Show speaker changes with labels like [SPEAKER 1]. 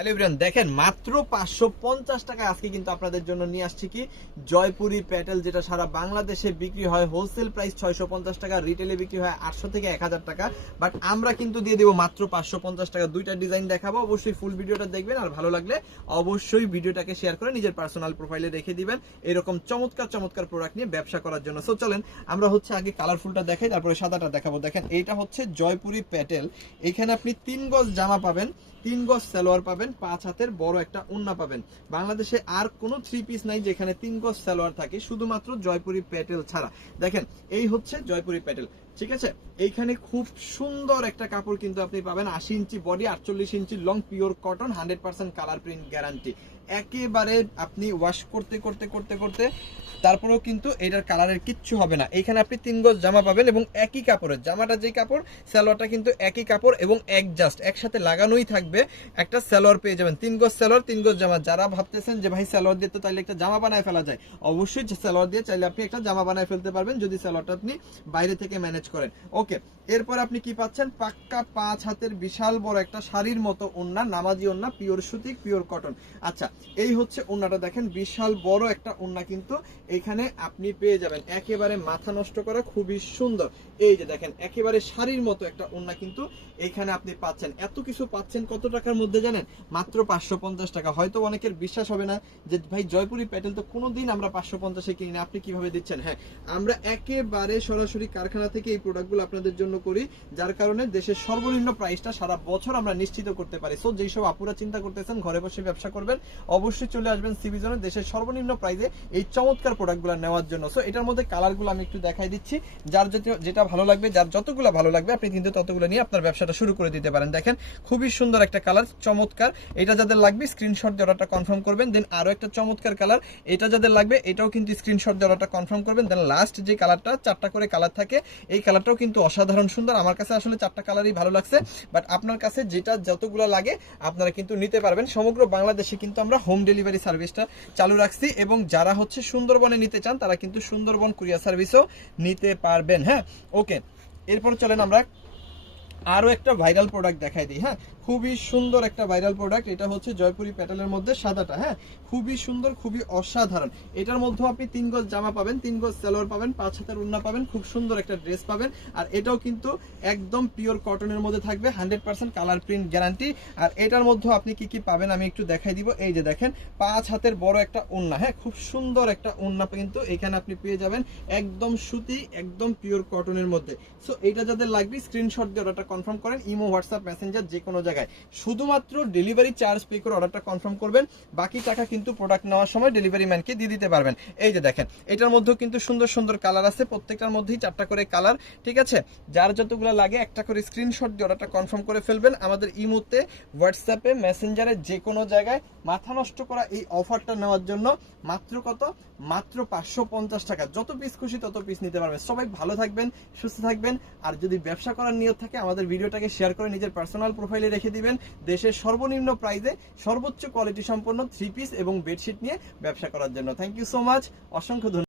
[SPEAKER 1] Hello Ibran দেখেন মাত্র পাঁচশো পঞ্চাশ টাকা আজকে কিন্তু আপনাদের জন্য নিয়ে আসছি কি? জয়পুরি প্যাটেল, যেটা সারা বাংলাদেশে বিক্রি হয় হোলসেল প্রাইস ছয়শো পঞ্চাশ টাকা রিটেলে বিক্রি হয় আটশো থেকে এক হাজার টাকা। বাট আমরা কিন্তু দিয়ে দেবো মাত্র পাঁচশো পঞ্চাশ টাকা। দুইটা ডিজাইন দেখাবো, অবশ্যই ফুল ভিডিওটা দেখবেন। আর ভালো লাগলে অবশ্যই ভিডিওটাকে শেয়ার করে নিজের পার্সোনাল প্রোফাইলে রেখে দিবেন। এরকম চমৎকার চমৎকার প্রোডাক্ট নিয়ে ব্যবসা করার জন্য। সো চলেন, আমরা হচ্ছে আগে কালারফুলটা দেখাই, তারপরে সাদাটা দেখাবো। দেখেন, এইটা হচ্ছে জয়পুরি প্যাটেল। এখানে আপনি তিন গজ জামা পাবেন, তিন গজ সালোয়ার পাবেন পাঁচ হাতের বড় একটা উন্না পাবেন। বাংলাদেশে আর কোনো থ্রি পিস নাই যেখানে তিন গজ সালোয়ার থাকে, শুধুমাত্র জয়পুরি প্যাটেল ছাড়া। দেখেন, এই হচ্ছে জয়পুরি প্যাটেল। ঠিক আছে? এইখানে খুব সুন্দর একটা কাপড় কিন্তু আপনি পাবেন। আশি ইঞ্চি বডি, আটচল্লিশ inch long pure cotton hundred percent colour print guarantee একেবারে আপনি ওয়াশ করতে করতে করতে করতে তারপরেও কিন্তু এটার কালারের কিচ্ছু হবে না। এখানে আপনি তিন গজ জামা পাবেন এবং একই কাপড়ের, জামাটা যে কাপড়, সালোয়ারটা কিন্তু একই কাপড় এবং এক জাস্ট একসাথে লাগানোই থাকবে। একটা সালোয়ার পেয়ে যাবেন। তিন গজ সালোয়ার, তিন গজ জামা। যারা ভাবতেছেন যে ভাই সালোয়ার দিয়ে তো তাইলে একটা জামা বানায় ফেলা যায়, অবশ্যই সালোয়ার দিয়ে চাইলে আপনি একটা জামা বানায় ফেলতে পারবেন। যদি সালোয়ারটা আপনি বাইরে থেকে ম্যানেজ করেন। ওকে, এরপর আপনি কি পাচ্ছেন? পাক্কা পাঁচ হাতের বিশাল বড় একটা শাড়ির মতো ওন্না, নামাজি ওন্না পিওর সুতি পিওর কটন আচ্ছা এই হচ্ছে ওন্নাটা দেখেন, বিশাল বড় একটা ওন্না কিন্তু এখানে আপনি পেয়ে যাবেন। একেবারে মাথা নষ্ট করা, খুবই সুন্দর। এই যে দেখেন, একেবারে শাড়ির মতো একটা ওন্না কিন্তু এখানে আপনি পাচ্ছেন। এত কিছু পাচ্ছেন কত টাকার মধ্যে জানেন? মাত্র পাঁচশো পঞ্চাশ টাকা। হয়তো অনেকের বিশ্বাস হবে না যে, ভাই, জয়পুরি প্যাটেল তো কোনোদিন আমরা পাঁচশো পঞ্চাশে কিনি না। আপনি কীভাবে দিচ্ছেন? হ্যাঁ আমরা একেবারে সরাসরি কারখানা থেকে এই প্রোডাক্টগুলো আপনাদের জন্য করি, যার কারণে দেশের সর্বনিম্ন প্রাইসটা সারা বছর আমরা নিশ্চিত করতে পারি। সো যেই সব আপুরা চিন্তা করতেছেন, ঘরে বসে ব্যবসা করবেন, অবশ্যই চলে আসবেন সিবিজনে দেশের সর্বনিম্ন প্রাইসে এই চমৎকার প্রোডাক্টগুলো নেওয়ার জন্য। সো এটার মধ্যে কালারগুলো আমি একটু দেখাই দিচ্ছি। যার যেটা- ভালো লাগবে, যার যতগুলো ভালো লাগবে, আপনি কিন্তু ততগুলো নিয়ে আপনার ব্যবসাটা শুরু করে দিতে পারেন। দেখেন, খুবই সুন্দর একটা কালার চমৎকার। এটা যাদের লাগবে স্ক্রিনশট অর্ডারটা কনফার্ম করবেন দেন আরও একটা চমৎকার কালার এটা যাদের লাগবে, এটাও কিন্তু স্ক্রিনশট অর্ডারটা কনফার্ম করবেন। দেন লাস্ট যে কালারটা চারটা করে কালার থাকে, এই কালারটাও কিন্তু অসাধারণ সুন্দর। আমার কাছে আসলে চারটা কালারই ভালো লাগছে। বাট আপনার কাছে যেটা যতগুলো লাগে, আপনারা কিন্তু নিতে পারবেন। সমগ্র বাংলাদেশে কিন্তু আমরা হোম ডেলিভারি সার্ভিসটা চালু রাখছি এবং যারা হচ্ছে সুন্দরবনে নিতে চান, তারা কিন্তু সুন্দরবন কুরিয়ার সার্ভিসও নিতে পারবেন। হ্যাঁ? ওকে এরপর চলেন আমরা আরও একটা ভাইরাল প্রোডাক্ট দেখাই দিই। হ্যাঁ? খুবই সুন্দর একটা ভাইরাল প্রোডাক্ট এটা হচ্ছে জয়পুরি প্যাটেলের মধ্যে সাদাটা হ্যাঁ? খুবই সুন্দর, খুবই অসাধারণ। এটার মধ্যে আপনি তিন গজ জামা পাবেন, তিন গজ সালোয়ার পাবেন, পাঁচ হাতের উন্না পাবেন, খুব সুন্দর একটা ড্রেস পাবেন। আর এটাও কিন্তু একদম পিওর কটনের মধ্যে থাকবে hundred percent colour print guarantee আর এটার মধ্যে আপনি কি কি পাবেন আমি একটু দেখাই দিব। এই যে দেখেন, পাঁচ হাতের বড় একটা উন্না হ্যাঁ? খুব সুন্দর একটা উন্না কিন্তু এখানে আপনি পেয়ে যাবেন একদম সুতি, একদম পিওর কটনের মধ্যে। সো এটা যাদের লাগবে স্ক্রিনশট দিয়ে ওটা কনফার্ম করেন, ইমো হোয়াটসঅ্যাপ মেসেঞ্জার যে কোনো জায়গায়। শুধুমাত্র ডেলিভারি চার্জ পে করে অর্ডারটা কনফার্ম করবেন, বাকি টাকা কিন্তু প্রোডাক্ট নেওয়ার সময় ডেলিভারি ম্যানকে দিয়ে দিতে পারবেন। এই যে দেখেন, এটার মধ্যেও কিন্তু সুন্দর সুন্দর কালার আছে, প্রত্যেকটার মধ্যেই চারটা করে কালার ঠিক আছে? যার যতগুলো লাগে একটা করে স্ক্রিনশট দিয়ে অর্ডারটা কনফার্ম করে ফেলবেন। আমাদের ইমোতে হোয়াটসঅ্যাপে মেসেঞ্জারে যে কোনো জায়গায় মাথা নষ্ট করা এই অফারটা নেওয়ার জন্য মাত্র কত? মাত্র পাঁচশো পঞ্চাশ টাকা। যত পিস খুশি তত পিস নিতে পারবেন। সবাই ভালো থাকবেন, সুস্থ থাকবেন। আর যদি ব্যবসা করার নিয়ত থাকে, আমাদের ভিডিওটাকে শেয়ার করে নিজের পার্সোনাল প্রোফাইলে রেখে দিবেন দেশের সর্বনিম্ন প্রাইজে সর্বোচ্চ কোয়ালিটি সম্পন্ন থ্রি পিস এবং বেডশিট নিয়ে ব্যবসা করার জন্য। থ্যাংক ইউ সো মাচ অসংখ্য ধন্যবাদ।